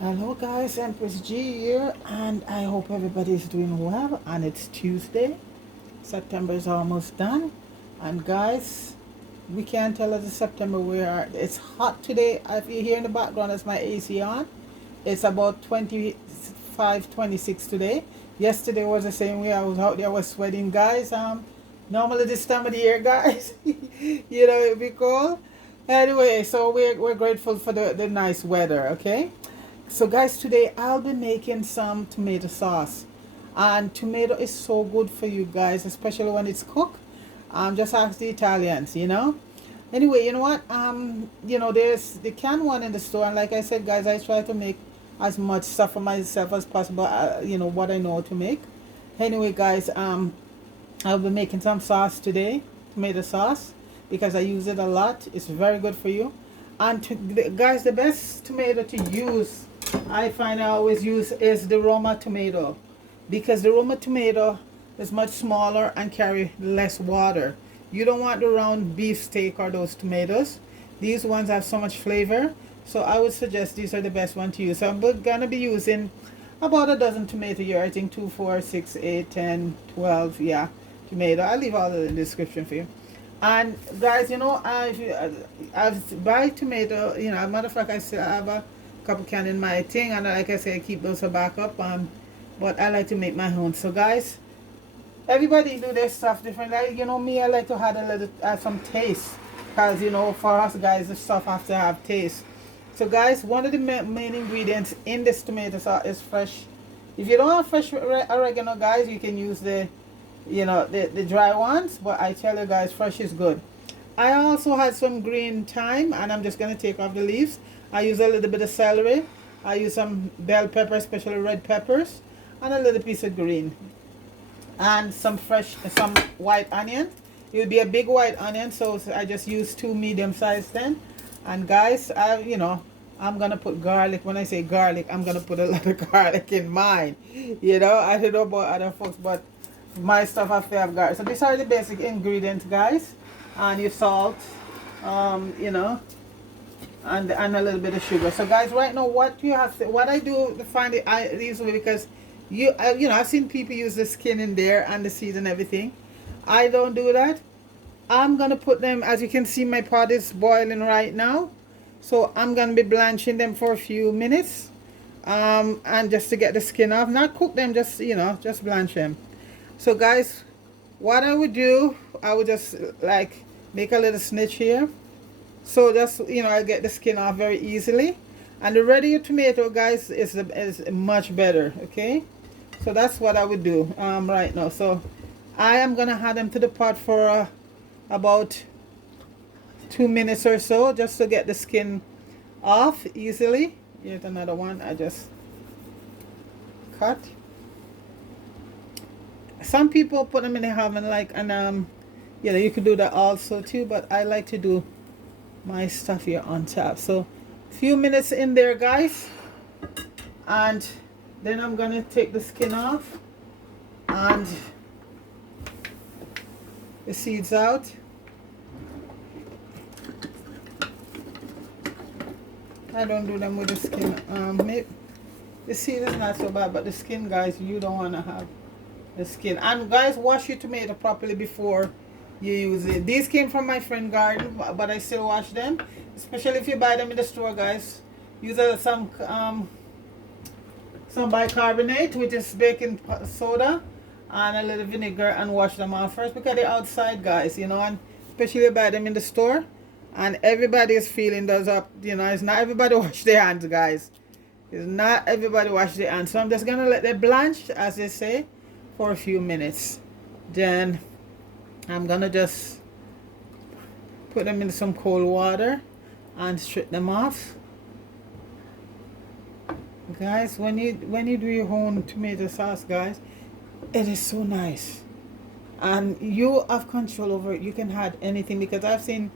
Hello guys, Empress G here, and I hope everybody is doing well. And it's Tuesday. September is almost done, and guys, we can't tell us the September we are. It's hot today. If you hear in the background, it's my AC on. It's about 25, 26 today. Yesterday was the same way. I was out there, I was sweating, guys. Normally this time of the year, guys, it'd be cold. Anyway, so we're grateful for the nice weather. Okay. So guys, today I'll be making some tomato sauce. And tomato is so good for you guys, especially when it's cooked. Just ask the Italians. Anyway, you know what? There's the canned one in the store, and like I said, guys, I try to make as much stuff for myself as possible. What I know to make. Anyway, guys, I'll be making some sauce today, tomato sauce, because I use it a lot. It's very good for you. And guys, the best tomato to use, I find I always use, is the Roma tomato, because the Roma tomato is much smaller and carry less water. You don't want the round beef steak or those tomatoes. These ones have so much flavor, so I would suggest these are the best one to use. So I'm gonna be using about a dozen tomato here. I think 2, 4, 6, 8, 10, 12. Yeah, tomato. I'll leave all in the description for you. And guys, I've buy tomato. Matter of fact, I still have a couple can in my thing, and like I say, I keep those for backup. But I like to make my own. So guys, everybody do their stuff different. Like me, I like to add some taste, cause for us guys, the stuff has to have taste. So guys, one of the main ingredients in this tomato sauce is fresh. If you don't have fresh oregano, guys, you can use the dry ones, but I tell you guys, fresh is good. I also had some green thyme, and I'm just going to take off the leaves. I use a little bit of celery. I use some bell pepper, especially red peppers, and a little piece of green, and some white onion. It would be a big white onion, so I just use 2 medium sized then. And guys, I'm gonna put garlic. When I say garlic, I'm gonna put a lot of garlic in mine. I don't know about other folks, but my stuff have to have garlic. So these are the basic ingredients, guys. And your salt, and a little bit of sugar. So guys, right now, what I do to find it easily, because I've seen people use the skin in there and the seeds and everything. I don't do that. I'm gonna put them, as you can see, my pot is boiling right now, so I'm gonna be blanching them for a few minutes, and just to get the skin off, not cook them, just blanch them. So guys, what I would do, I would just like make a little snitch here, so just I get the skin off very easily. And the ready tomato, guys, is much better. Okay, so that's what I would do right now. So I am gonna add them to the pot for about 2 minutes or so, just to get the skin off easily. Here's another one I just cut. Some people put them in the oven, you could do that also too, but I like to do my stuff here on top. So few minutes in there, guys, and then I'm gonna take the skin off and the seeds out. I don't do them with the skin. The seed is not so bad, but the skin, guys, you don't want to have the skin. And guys, wash your tomato properly before you use it. These came from my friend garden, but I still wash them, especially if you buy them in the store, guys. Use some bicarbonate, which is baking soda, and a little vinegar, and wash them off first, because they're outside, guys, and especially buy them in the store. And everybody's feeling those up, it's not everybody wash their hands, guys. It's not everybody wash their hands. So I'm just gonna let them blanch, as they say, for a few minutes. Then I'm gonna just put them in some cold water and strip them off. Guys, when you do your own tomato sauce, guys, it is so nice, and you have control over it. You can add anything, because I've seen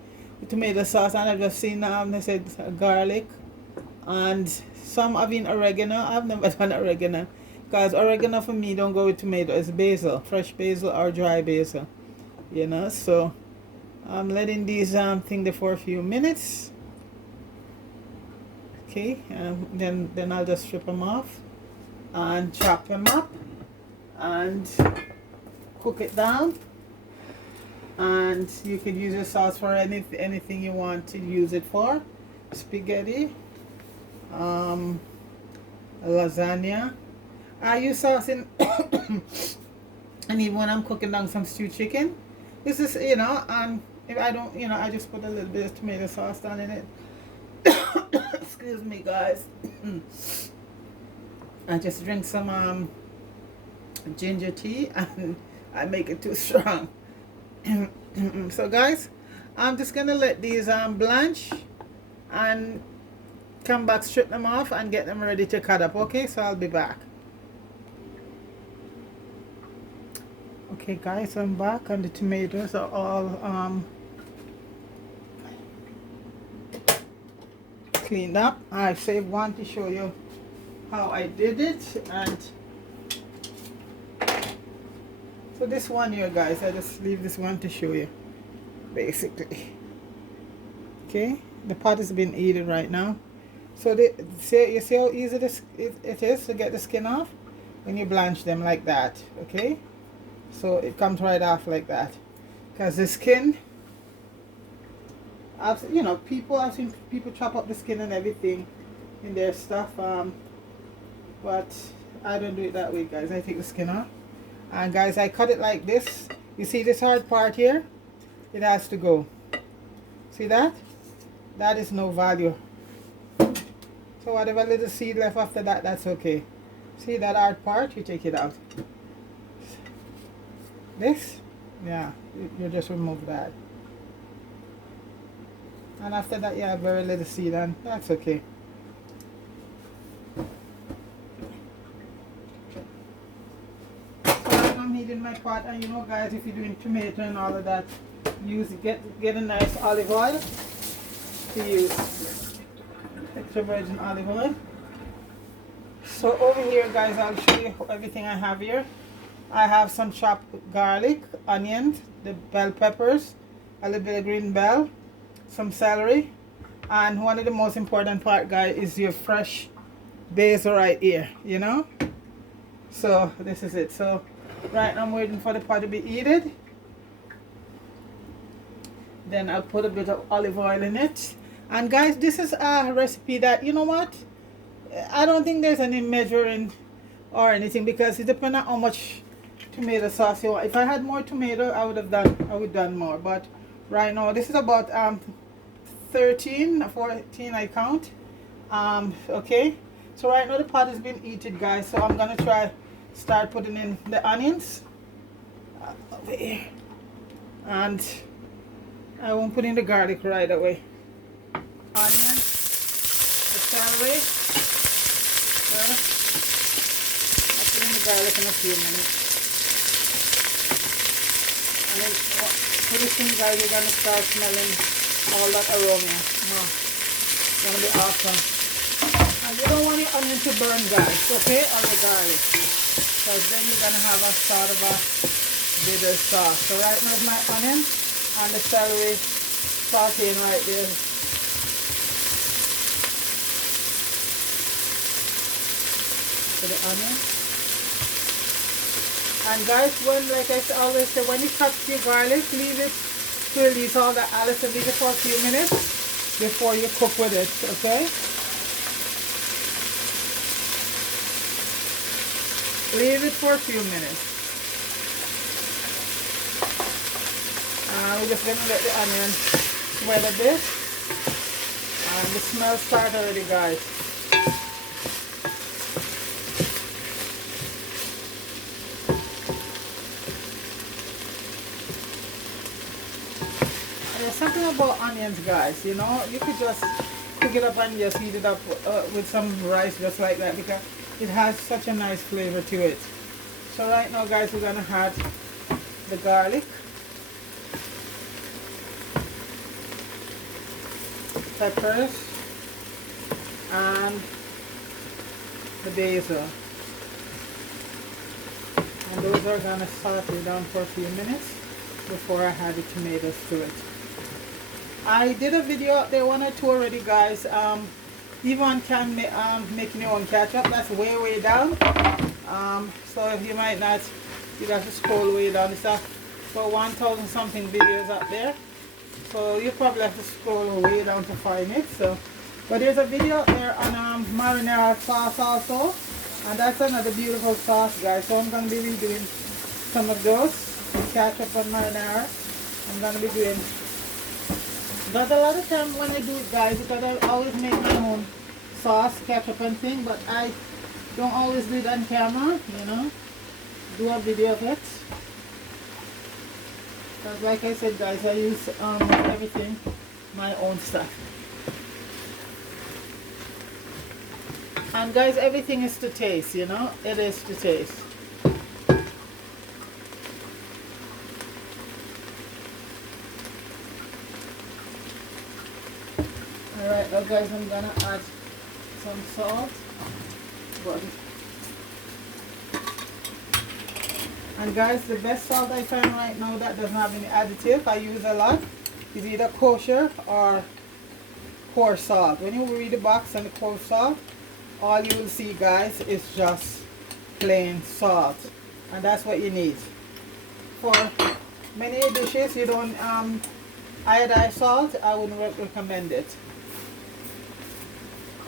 tomato sauce, and I've just seen they said garlic, and some have been oregano. I've never done oregano, because oregano for me don't go with tomato. It's basil, fresh basil or dry basil, so I'm letting these thing there for a few minutes. Okay, then I'll just strip them off and chop them up and cook it down. And you can use your sauce for anything you want to use it for. Spaghetti, lasagna. I use sauce in and even when I'm cooking down some stewed chicken, this is, you know, if I don't, you know, I just put a little bit of tomato sauce down in it. Excuse me, guys. I just drink some ginger tea and I make it too strong. So guys, I'm just gonna let these blanch and come back, strip them off and get them ready to cut up. Okay, so I'll be back. Okay guys, I'm back and the tomatoes are all cleaned up. I saved one to show you how I did it. And so this one here, guys, I just leave this one to show you basically. Okay, the pot has been heated right now. So you see how easy it is to get the skin off when you blanch them like that. Okay, so it comes right off like that, because the skin, I've seen people chop up the skin and everything in their stuff, but I don't do it that way, guys. I take the skin off, and guys, I cut it like this. You see this hard part here? It has to go. See that? That is no value. So whatever little seed left after that, that's okay. See that hard part? You take it out. This, yeah, you just remove that. And after that, you have very little seed, and that's okay. So I'm heating my pot, and you know, guys, if you're doing tomato and all of that, get a nice olive oil to use. Extra virgin olive oil. So over here, guys, I'll show you everything I have here. I have some chopped garlic, onions, the bell peppers, a little bit of green bell, some celery, and one of the most important part, guys, is your fresh basil right here, you know. So this is it. So right now I'm waiting for the pot to be heated. Then I'll put a bit of olive oil in it. And guys, this is a recipe that, you know what, I don't think there's any measuring or anything, because it depends on how much tomato sauce you want. If I had more tomato, I would have done more. But right now, this is about 13, 14 I count. Okay, so right now the pot has been heated, guys. So I'm gonna start putting in the onions over here, and I won't put in the garlic right away. Onion, the celery first. I'll put in the garlic in a few minutes. And then pretty soon, guys, you're gonna start smelling all that aroma. It's gonna be awesome. And you don't want your onion to burn, guys, okay? Or the garlic. Because then you're gonna have a sort of a bitter sauce. So right now my onion and the celery sauteing right there. The onion. And guys, like I always say, when you cut your garlic, leave it to release all the oils, and leave it for a few minutes before you cook with it, okay? Leave it for a few minutes. We're just going to let the onion sweat a bit. And the smell starts already, guys. Something about onions, guys, you know, you could just cook it up and just heat it up with some rice just like that, because it has such a nice flavor to it. So right now, guys, we're gonna add the garlic, peppers, and the basil, and those are gonna saute down for a few minutes before I add the tomatoes to it. I did a video up there, one or two already, guys, Even can making your own ketchup. That's way down. So if you might not, you have to scroll way down. It's for 1,000 something videos up there. So you probably have to scroll way down to find it. So, but there's a video up there on marinara sauce also, and that's another beautiful sauce, guys. So I'm gonna be redoing some of those ketchup and marinara. I'm gonna be doing. But a lot of times when I do it, guys, because I always make my own sauce, ketchup and thing, but I don't always do it on camera, you know. Do a video of it. Because like I said, guys, I use everything, my own stuff. And guys, everything is to taste, you know. It is to taste. Alright, now guys, I'm gonna add some salt. And guys, the best salt I find right now that doesn't have any additive, I use a lot, is either kosher or coarse salt. When you read the box on the coarse salt, all you will see, guys, is just plain salt. And that's what you need. For many dishes, you don't iodized salt, I wouldn't recommend it.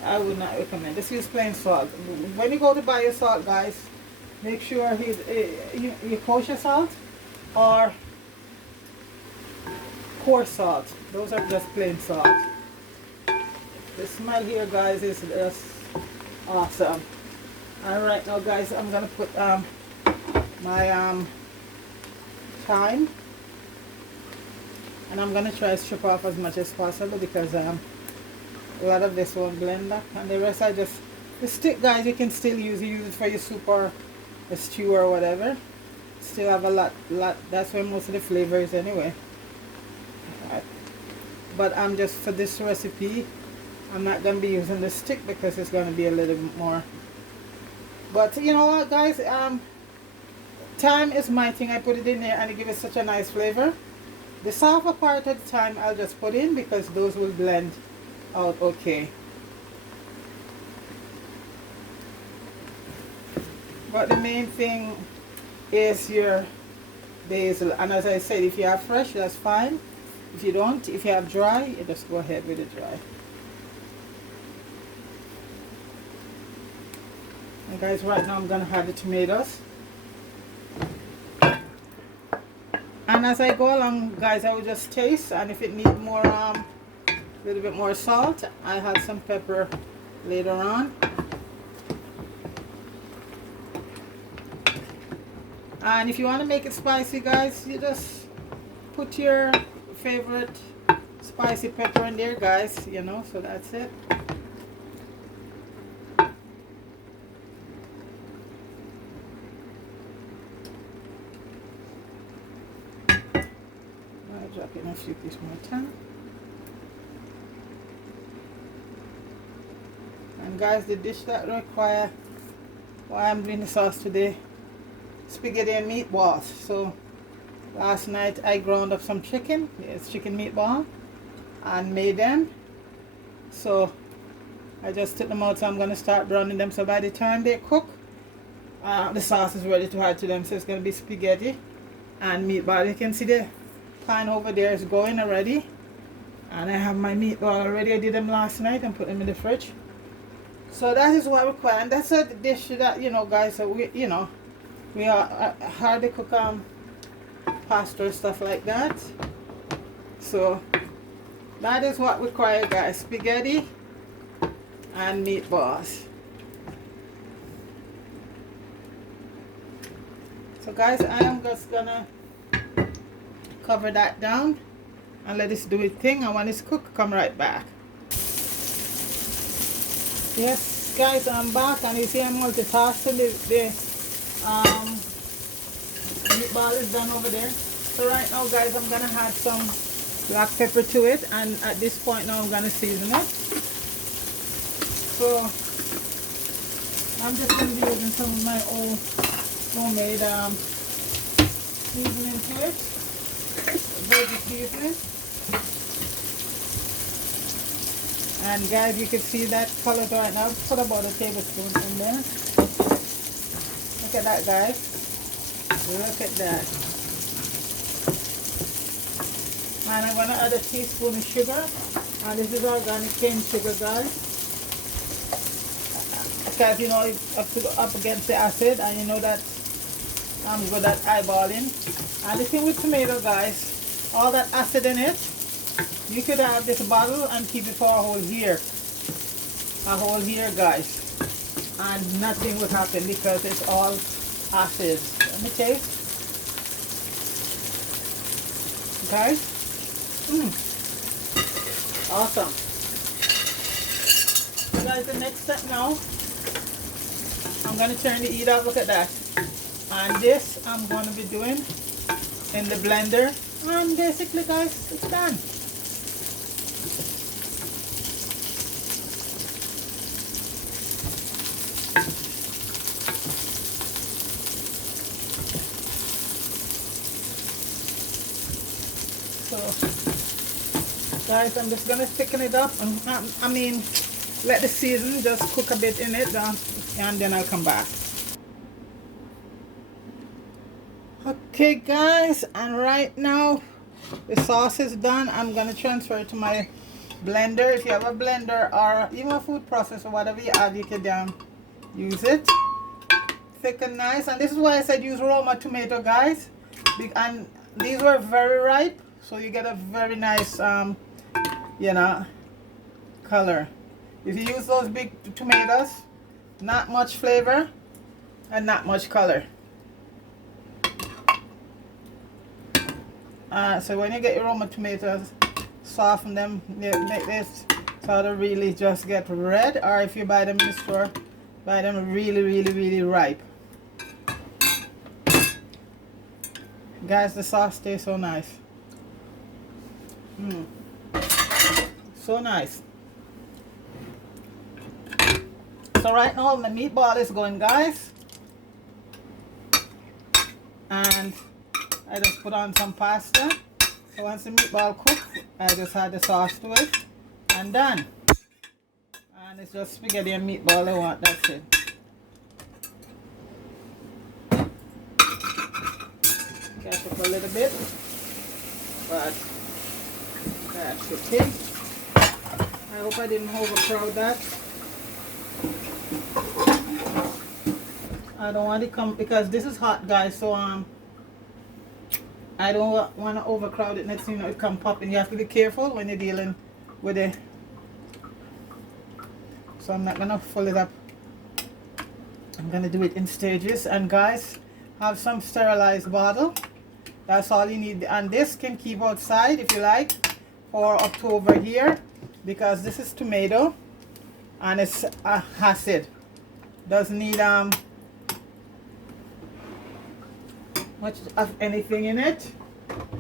I would not recommend. Just use plain salt. When you go to buy your salt, guys, make sure he's your kosher salt or coarse salt. Those are just plain salt. The smell here, guys, is just awesome. Alright, now guys, I'm gonna put my thyme, and I'm gonna try to strip off as much as possible because a lot of this won't blend up, and the rest I just, the stick, guys, you can still use it for your soup or a stew or whatever. Still have a lot, that's where most of the flavor is anyway. Right. But I'm just, for this recipe, I'm not going to be using the stick because it's going to be a little bit more. But you know what, guys, thyme is my thing. I put it in there and it gives it such a nice flavor. The sour part of the thyme I'll just put in because those will blend out okay. But the main thing is your basil, and as I said, if you have fresh, that's fine. If you don't, if you have dry, you just go ahead with it dry. And guys, right now I'm gonna add the tomatoes, and as I go along, guys, I will just taste, and if it needs more little bit more salt, I have some pepper later on. And if you want to make it spicy, guys, you just put your favorite spicy pepper in there, guys, you know. So that's it. I'll drop in a few pieces more time. And guys, the dish that require why I'm doing the sauce today, spaghetti and meatballs. So last night I ground up some chicken, it's chicken meatball, and made them. So I just took them out, so I'm going to start browning them, so by the time they cook, the sauce is ready to add to them. So it's going to be spaghetti and meatball. You can see the pan over there is going already, and I have my meatball already. I did them last night and put them in the fridge. So that is what I require, and that's a dish that, you know, guys, so we, you know, we are hard to cook pasta or stuff like that. So that is what we require, guys, spaghetti and meatballs. So guys, I am just gonna cover that down and let this do its thing, and when it's cooked, come right back. Yes, guys, I'm back, and you see I'm multitasking. The meatball is done over there. So right now, guys, I'm gonna add some black pepper to it, and at this point now I'm gonna season it. So I'm just gonna be using some of my old homemade seasoning to it, veggie seasoning. And guys, you can see that color right now. Put about a tablespoon in there. Look at that, guys. Look at that. And I'm going to add a teaspoon of sugar. And this is organic cane sugar, guys. Because you know it's up against the acid, and you know that I'm good at eyeballing. And the thing with tomato, guys, all that acid in it, you could have this bottle and keep it for a whole year. A whole year, guys. And nothing would happen because it's all acid. Let me taste. Guys. Awesome. So guys, the next step now, I'm going to turn the heat up. Look at that. And this I'm going to be doing in the blender. And basically, guys, it's done. So, guys, I'm just going to thicken it up. I mean, let the season just cook a bit in it, and then I'll come back. Okay, guys, and right now the sauce is done. I'm going to transfer it to my blender. If you have a blender or even a food processor, whatever you have, you can use it. Thick and nice. And this is why I said use Roma tomato, guys. And these were very ripe, so you get a very nice, you know, color. If you use those big tomatoes, not much flavor and not much color. So when you get your Roma tomatoes, soften them, make this sort of really just get red, or if you buy them in the store, buy them really ripe. Guys, the sauce tastes so nice. So nice. So right now my meatball is going, guys, and I just put on some pasta. So once the meatball cooks, I just add the sauce to it and done. And it's just spaghetti and meatball I want, that's it. Catch up a little bit, but that's okay. I hope I didn't overcrowd that. I don't want it come because this is hot, guys, so I don't want to overcrowd it. Next thing you know, it come popping. You have to be careful when you're dealing with it. So I'm not gonna fill it up. I'm gonna do it in stages. And guys, have some sterilized bottle. That's all you need. And this can keep outside if you like for up to over here, because this is tomato and it's acid. Doesn't need much of anything in it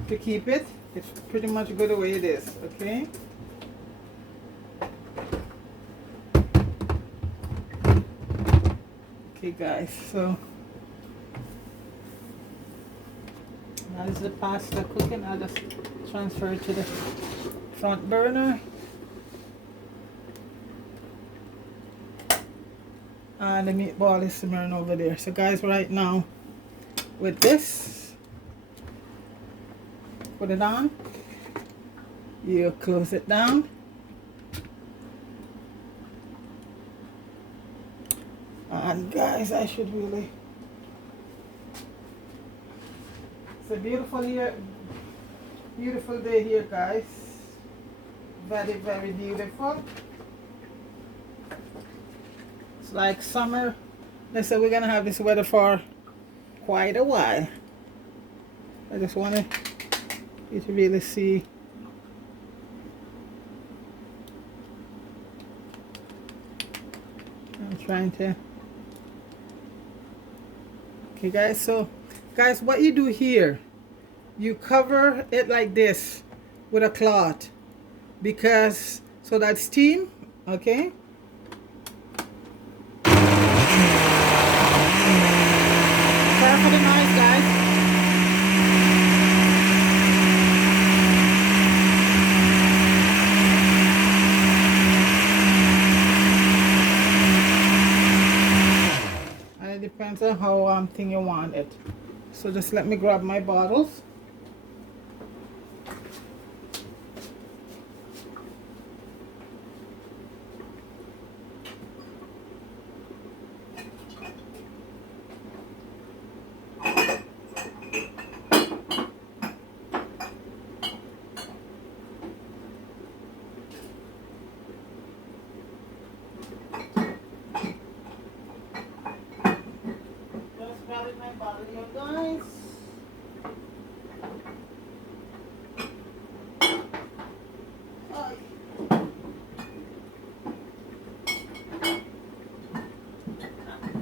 to keep it. It's pretty much good the way it is. Okay. Okay, guys. So that is the pasta cooking. I'll just transfer it to the front burner. And the meatball is simmering over there. So guys, right now with this, put it on, you close it down, and guys, I should really, it's a beautiful day here, guys. Very beautiful. It's like summer. They said we're gonna have this weather for quite a while. I just wanted you to really see. I'm trying to. Okay, guys. So, guys, what you do here, you cover it like this with a cloth, because so that steam, okay. Sorry for the noise, guys. depends on how thing you want it. So just let me grab my bottles. Guys,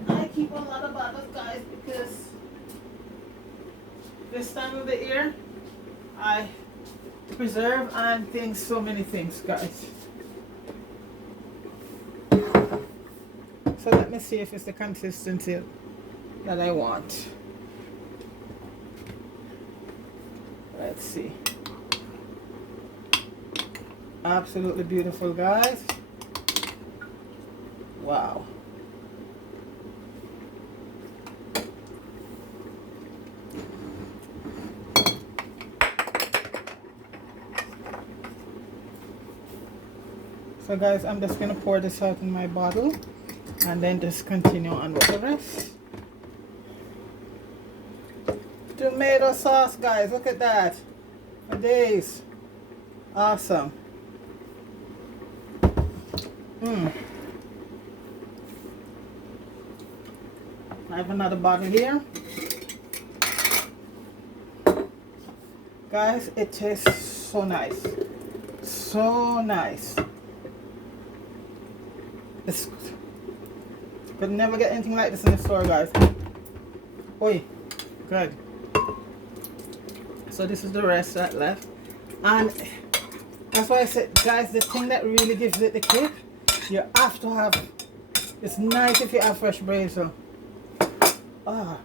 I keep a lot of bottles, guys, because this time of the year I preserve and things, so many things, guys. So let me see if it's the consistency that I want. Let's see. Absolutely beautiful, guys. Wow. So guys, I'm just gonna pour this out in my bottle and then just continue on with the rest. Tomato sauce, guys, look at that. For days. Awesome. I have another bottle here. Guys, it tastes so nice. So nice. It's, could never get anything like this in the store, guys. Oi, good. So this is the rest that left, and that's why I said, guys, the thing that really gives it the kick, you have to have. It's nice if you have fresh basil. Ah,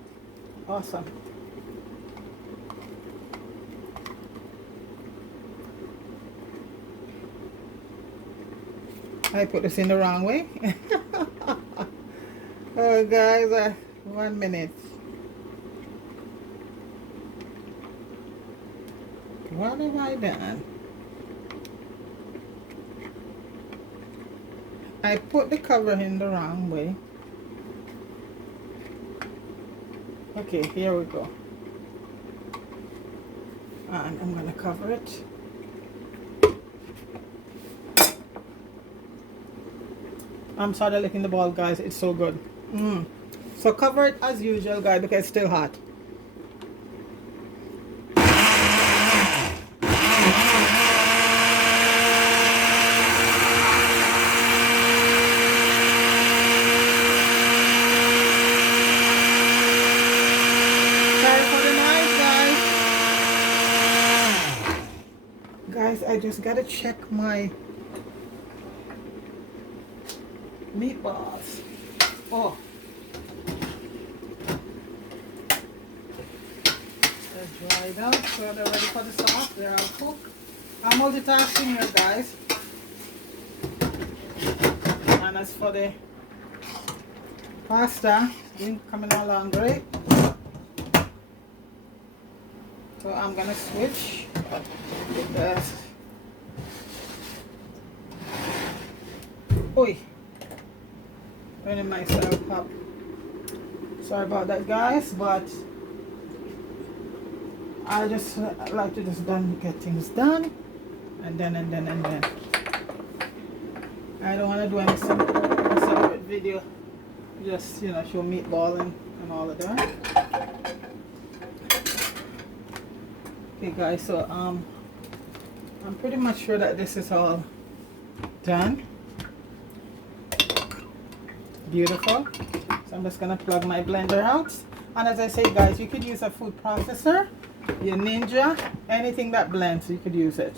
awesome. I put this in the wrong way. Oh, guys, 1 minute. What have I done? I put the cover in the wrong way. Okay, here we go. And I'm gonna cover it. I'm sorry licking the ball, guys. It's so good. So cover it as usual, guys, because it's still hot. I just gotta check my meatballs. Oh, they're dried out, so they're ready for the sauce. They're all cooked. I'm multitasking here, guys. And as for the pasta, it's coming along great. So I'm gonna switch with this. Oi, turning myself up. Sorry about that, guys, but I just like to just get things done, and then. I don't want to do any separate video. Just, you know, show meatball and all of that. Okay, guys. So I'm pretty much sure that this is all done. Beautiful. So I'm just gonna plug my blender out, and as I say, guys, you could use a food processor, your Ninja, anything that blends, you could use it.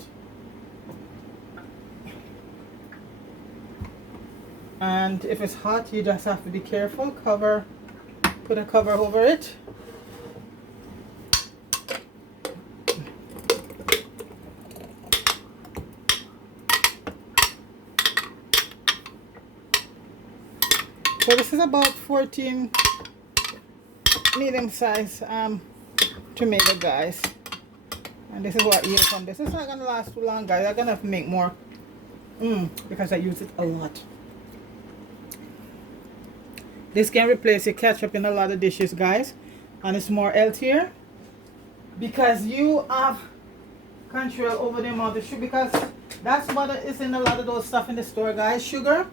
And if it's hot, you just have to be careful. Put a cover over it. So this is about 14 medium size tomato, guys. And this is what you get from this. It's not gonna last too long, guys. I'm gonna have to make more because I use it a lot. This can replace your ketchup in a lot of dishes, guys, and it's more healthier because you have control over the amount of sugar, because that's what is in a lot of those stuff in the store, guys. Sugar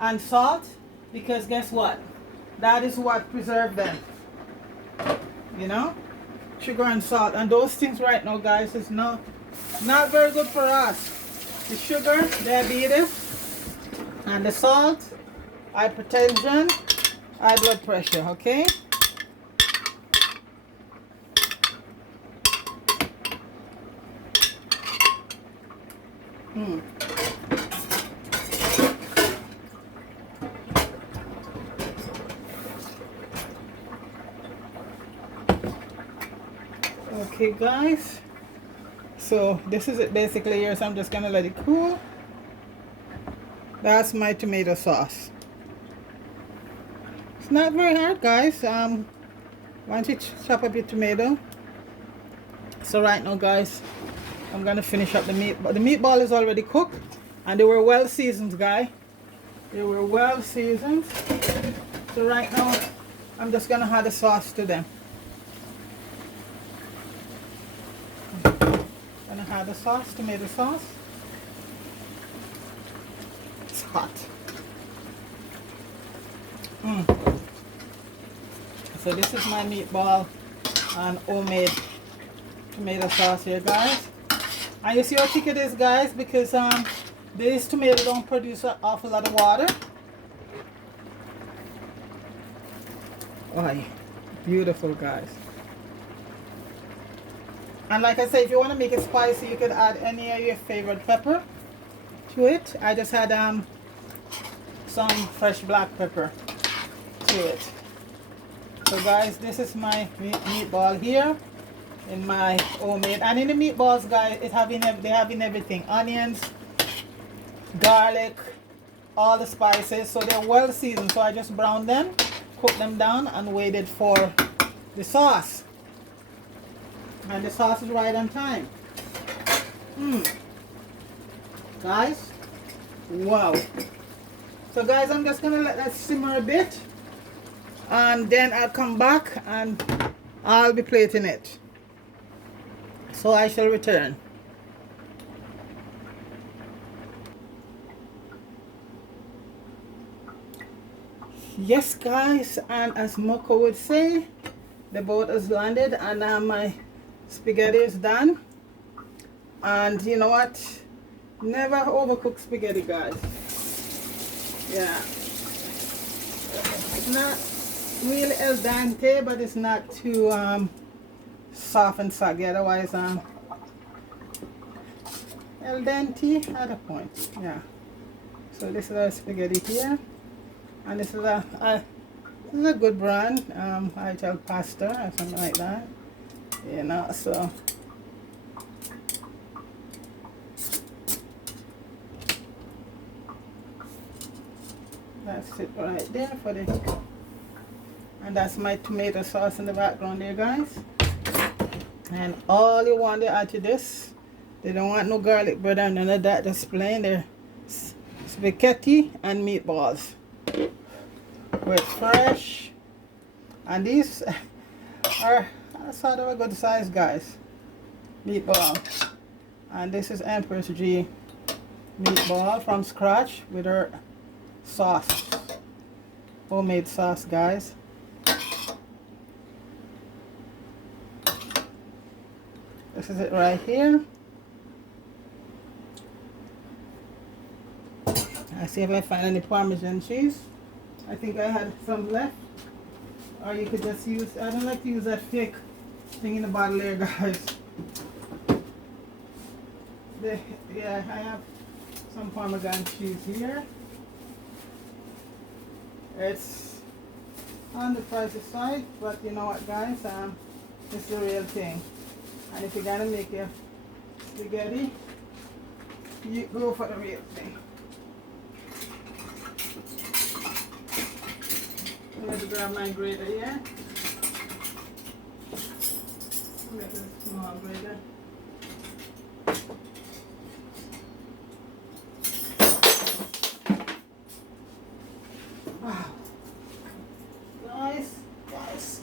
and salt, because guess what? That is what preserves them. You know? Sugar and salt. And those things right now, guys, is not very good for us. The sugar, diabetes, and the salt, hypertension, high blood pressure, okay? Okay, guys, so this is it basically here, so I'm just gonna let it cool. That's my tomato sauce. It's not very hard, guys. Once you chop up your tomato. So right now, guys, I'm gonna finish up the meat, but the meatball is already cooked and they were well seasoned, guys. They were well seasoned. So right now I'm just gonna add the sauce to them. Gonna add the sauce, tomato sauce. It's hot. So this is my meatball and homemade tomato sauce here, guys. And you see how thick it is, guys, because these tomatoes don't produce an awful lot of water. Oh, beautiful, guys. And like I said, if you want to make it spicy, you could add any of your favorite pepper to it. I just had some fresh black pepper to it. So guys, this is my meatball here in my homemade. And in the meatballs, guys, they have in everything: onions, garlic, all the spices. So they're well seasoned. So I just browned them, cooked them down, and waited for the sauce. And the sauce is right on time. Guys, wow. So guys, I'm just gonna let that simmer a bit, and then I'll come back and I'll be plating it. So I shall return. Yes, guys, and as Moko would say, the boat has landed and my spaghetti is done. And you know what? Never overcook spaghetti, guys. Yeah. It's not really al dente, but it's not too soft and soggy. Otherwise, al dente at a point. Yeah. So this is our spaghetti here, and this is a good brand, ITL pasta or something like that. You know, so that's it right there for the, and that's my tomato sauce in the background there, guys. And all you want to add to this, they don't want no garlic bread and none of that, just plain their spaghetti and meatballs with fresh, and these are sort of a good size, guys, meatball. And this is Empress G meatball from scratch with her sauce, homemade sauce, guys. This is it right here. I see if I find any Parmesan cheese. I think I had some left, or you could just use, I don't like to use that fake thing in the bottle there, guys. Yeah, I have some Parmesan cheese here. It's on the pricey side, but you know what, guys, it's the real thing. And if you're gonna make your spaghetti, you go for the real thing. I'm going to grab my grater here. Make a small grater. Wow. Nice. Nice.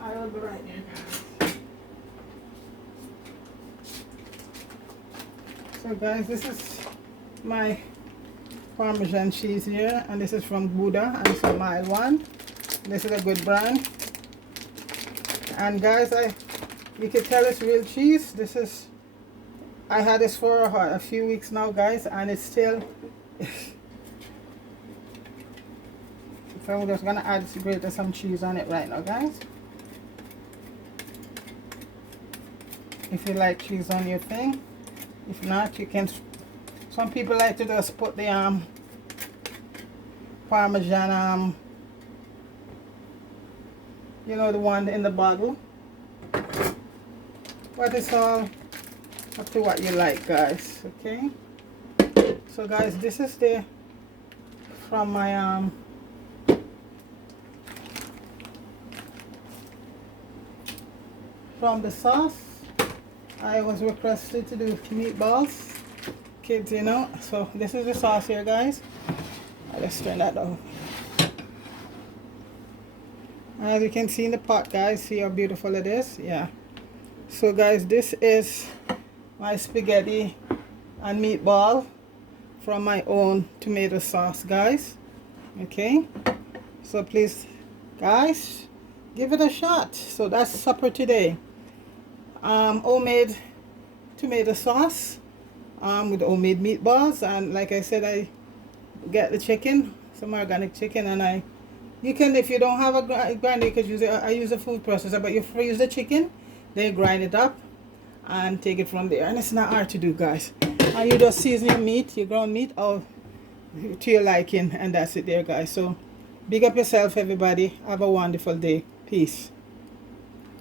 I will be right there. So guys, this is my Parmesan cheese here, and this is from Buddha, and it's a mild one. This is a good brand. And guys, you can tell it's real cheese. This is, I had this for a few weeks now, guys, and it's still. So I'm just gonna add some cheese on it right now, guys. If you like cheese on your thing. If not, you can. Some people like to just put the Parmesan, you know, the one in the bottle. But it's all up to what you like, guys. Okay. So guys, this is the from my from the sauce. I was requested to do meatballs, kids, you know. So this is the sauce here, guys. Let's turn that off. As you can see in the pot, guys, see how beautiful it is. Yeah. So guys, this is my spaghetti and meatball from my own tomato sauce, guys. Okay. So please, guys, give it a shot. So that's supper today. Homemade tomato sauce with homemade meatballs, and like I said, I get the chicken, some organic chicken, and you can, if you don't have a grinder, you could use I use a food processor, but you freeze the chicken, then you grind it up and take it from there, and it's not hard to do, guys. And you just season your meat, your ground meat, all to your liking, and that's it there, guys. So big up yourself, everybody. Have a wonderful day. Peace.